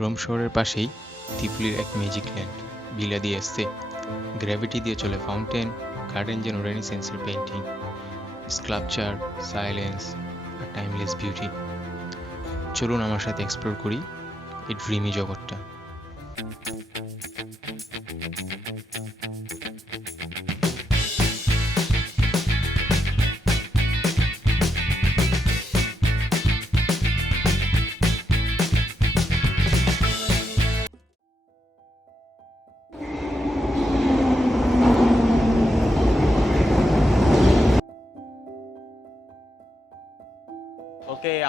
Rome শহরের পাশেই তিপলির এক ম্যাজিক ল্যান্ড বিলা দিয়ে আসছে গ্র্যাভিটি দিয়ে চলে ফাউন্টেন গার্ডেন যেন রেনিসেন্সের পেন্টিং স্কাল্পচার সাইলেন্স আর টাইমলেস বিউটি চলুন আমার সাথে এক্সপ্লোর করি এই ড্রিমি জগৎটা।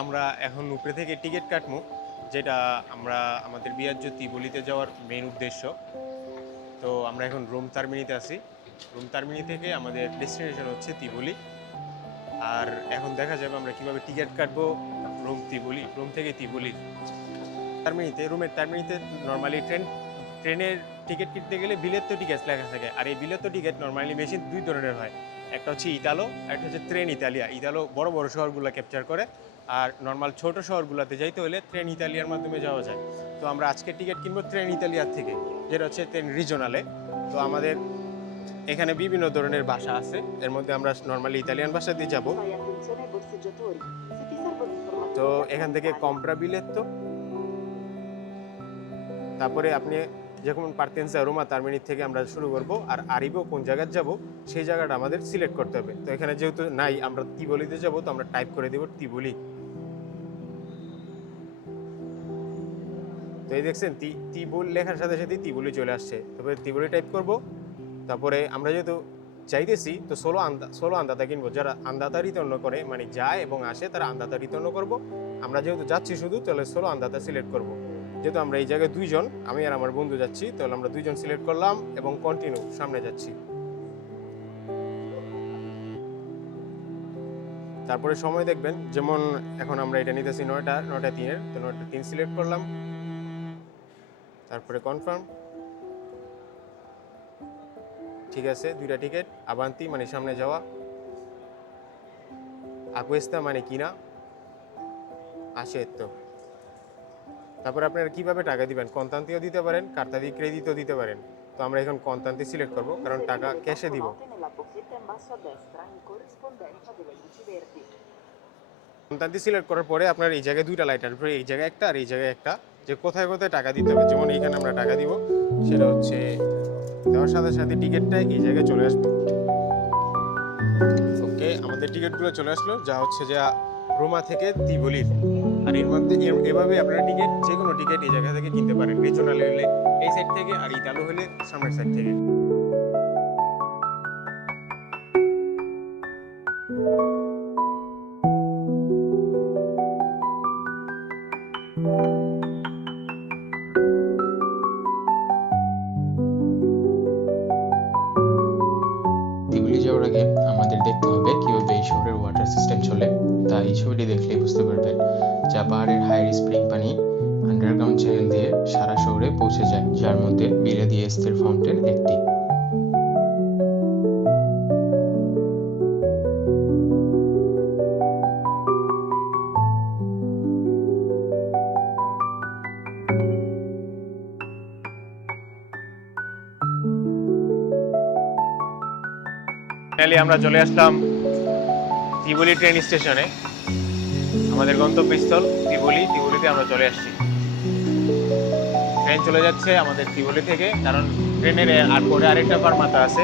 আমরা এখন উপরে থেকে টিকিট কাটবো যেটা আমরা আমাদের বিয়ার জ্যোতি বলিতে যাওয়ার মেন উদ্দেশ্য। তো আমরা এখন রোম তারমিনিতে আছি। রোম তারমিনি থেকে আমাদের ডেস্টিনেশন হচ্ছে তিবুলি আর এখন দেখা যাবে আমরা কীভাবে টিকিট কাটবো রোম তিবুলি রোম থেকে তিবুলি তারমিনিতে রুমের তারমিনিতে নর্মালি ট্রেন ট্রেনের টিকিট কিনতে গেলে বিলের তো টিকিট লেখা থাকে। আর এই বিলের তো টিকিট নর্মালি মেশিন দুই ধরনের হয়। একটা হচ্ছে ইতালো, আর একটা হচ্ছে ট্রেন ইতালিয়া। ইতালো বড় বড় শহরগুলো ক্যাপচার করে, আর নর্মাল ছোট শহরগুলোতে যাইতে হলে ট্রেন ইতালিয়ার মাধ্যমে যাওয়া যায়। তো আমরা আজকে টিকিট কিনবো ট্রেন ইতালিয়ার থেকে, যেটা হচ্ছে ট্রেন রিজনালে তো আমাদের এখানে বিভিন্ন ধরনের ভাষা আছে, এর মধ্যে আমরা নর্মালি ইতালিয়ান ভাষা দিয়ে যাব। তো এখান থেকে কমপ্রা বিলের তো তারপরে আপনি যখন পারতেন্সা রোমা তারমিনির থেকে আমরা শুরু করব। আর আরিবো কোন জায়গায় যাব, সেই জায়গাটা আমাদের সিলেক্ট করতে হবে। তো এখানে যেহেতু নাই, আমরা তিবলিতে যাব, তো আমরা টাইপ করে দেব তিবলি তো এই দেখছেন, তি তিবুল লেখার সাথে সাথে তিবুলি চলে আসছে। তারপরে তিবুলি টাইপ করব। তারপরে আমরা যেহেতু চাইতেছি, তো ষোলো আন্দা, ষোলো আন্দাতা কিনবো। যারা আন্দাতা রিতর্ণ করে মানে যায় এবং আসে, তারা আন্দাতা রিতর্ণ করব। আমরা যেহেতু যাচ্ছি শুধু, তাহলে ষোলো আন্দাতা সিলেক্ট করব। যেহেতু আমরা এই জায়গায় দুইজন, আমি আর আমার বন্ধু যাচ্ছি, তাহলে আমরা দুইজন সিলেক্ট করলাম এবং কন্টিনিউ সামনে যাচ্ছি। তারপরে সময় দেখবেন, যেমন এখন আমরা এটা নিতেছি নয়টা নয়টা তিনের, তো নয়টা তিন সিলেক্ট করলাম। তারপরে কনফার্ম ঠিক আছে, দুইটা টিকিট আবান্তি মানে সামনে যাওয়া। আকুয়েস্তা মানে কিনা। আসে তো। তারপরে আপনারা কীভাবে টাকা দিবেন? কন্তান্তিও দিতে পারেন কার্তা দিয়ে ক্রেডিটও দিতে পারেন। তো আমরা এখন কন্তান্তি সিলেক্ট করব, কারণ টাকা ক্যাশে দিব. কন্তান্তি সিলেক্ট করার পরে আপনার এই জায়গায় দুইটা লাইট আসবে, এই জায়গায় একটা আর এই জায়গায় একটা। যে কোথায় কোথায় টাকা দিতে হবে, যেমন এইখানে আমরা টাকা দিব, সেটা হচ্ছে দেওয়ার সাথে সাথে টিকিটটা এই জায়গায় চলে আসবে। ওকে, আমাদের টিকিটগুলো চলে আসলো, যা হচ্ছে যা রোমা থেকে তিবলির আর এর মধ্যে এভাবে আপনারা টিকিট যে কোনো টিকিট এই জায়গা থেকে কিনতে পারেন। রিজনাল হলে এই সাইড থেকে আর ইতালো হলে সামনের সাইড থেকে। আমাদের দেখতে হবে কীভাবে এই শহরের ওয়াটার সিস্টেম চলে। তা এই ছবিটি দেখলেই বুঝতে পারবেন। যা পাহাড়ের হাইর স্প্রিং পানি আন্ডারগ্রাউন্ড চ্যানেল দিয়ে সারা শহরে পৌঁছে যায়, যার মধ্যে বিলে দিয়ে এস্তের ফাউন্টেন একটি। আমরা চলে আসলাম তিবলি ট্রেন স্টেশনে। আমাদের গন্তব্যস্থল তিবলি তিবলিতে আমরা চলে আসছি। ট্রেন চলে যাচ্ছে আমাদের তিবলি থেকে, কারণ ট্রেনের আর পরে আরেকটা ফার্মাতা আছে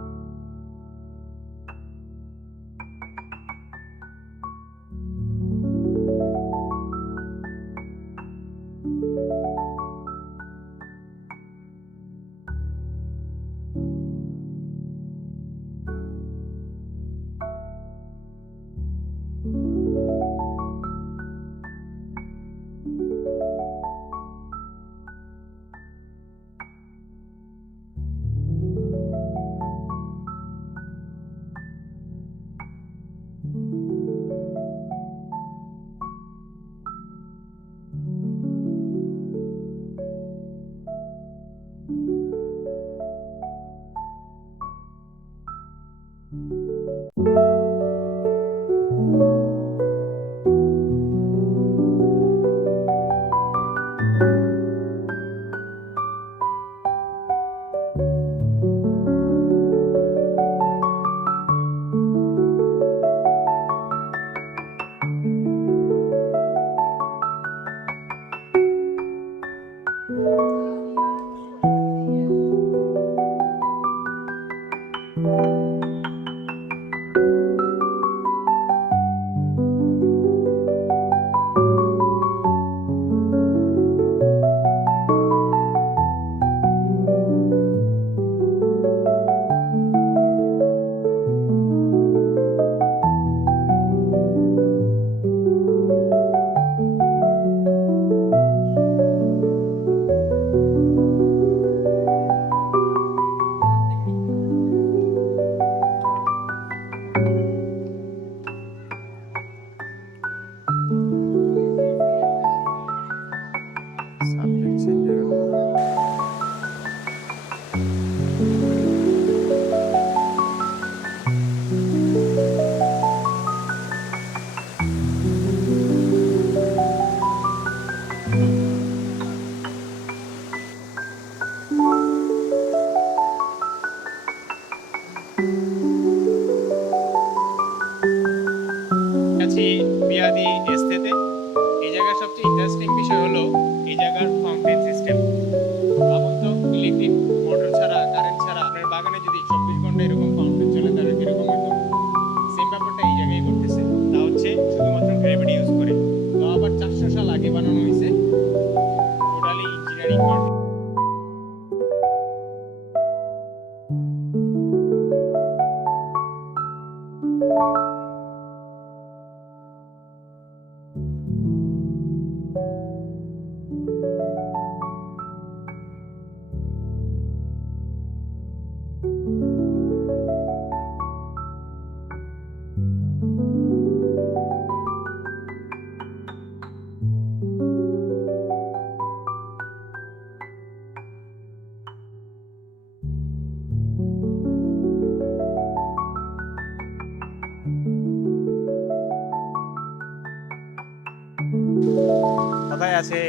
কথায় আছে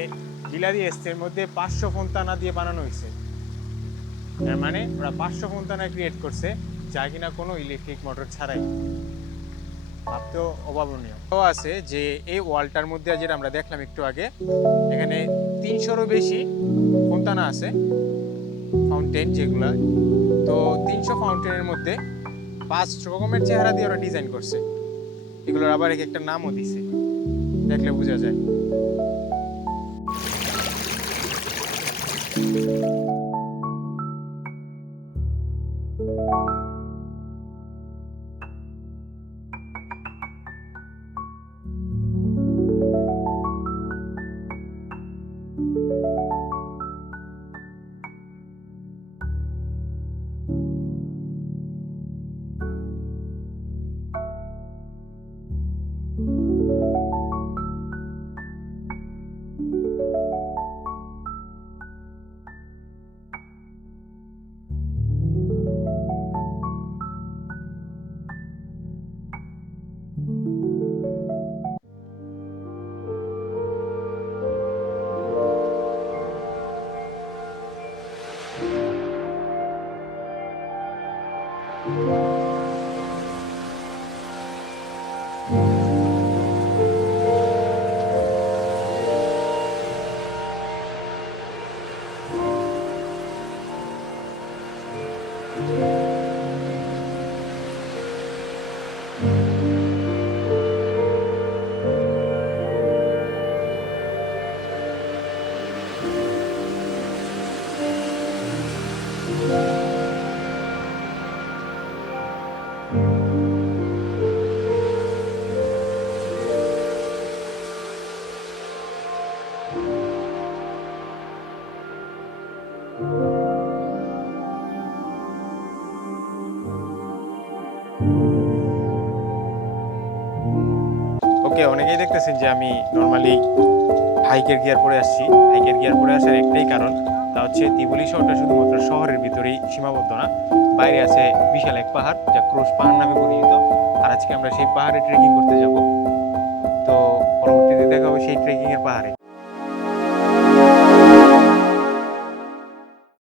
বিলাদি এস্তের মধ্যে পাঁচশো ফোনতানা দিয়ে বানানো হয়েছে তার মানে ওরা পাঁচশো ফোনতানা ক্রিয়েট করছে, যা কিনা কোনো ইলেকট্রিক মোটর ছাড়াই। ভাবতেও অভাবনীয়। আছে যে, এই ওয়ালটার মধ্যে যেটা আমরা দেখলাম একটু আগে, এখানে তিনশোরও বেশি ফোনতানা আছে ফাউন্টেন যেগুলো। তো তিনশো ফাউন্টেনের মধ্যে পাঁচ রকমের চেহারা দিয়ে ওরা ডিজাইন করছে। এগুলোর আবার এক একটা নামও দিছে। দেখলে বোঝা যায় ওকে অনেকেই দেখতেছেন যে আমি নর্মালি হাইকের গিয়ার পরে আসছি। হাইকের গিয়ার পরে আসার একটাই কারণ, তা হচ্ছে তিবুলি শহরটা শুধুমাত্র শহরের ভিতরেই সীমাবদ্ধ না, বাইরে আছে বিশাল এক পাহাড় যা ক্রোশ পাহাড় নামে পরিচিত। আর আজকে আমরা সেই পাহাড়ে ট্রেকিং করতে যাব। তো পরবর্তীতে দেখা হবে সেই ট্রেকিংয়ের পাহাড়ে।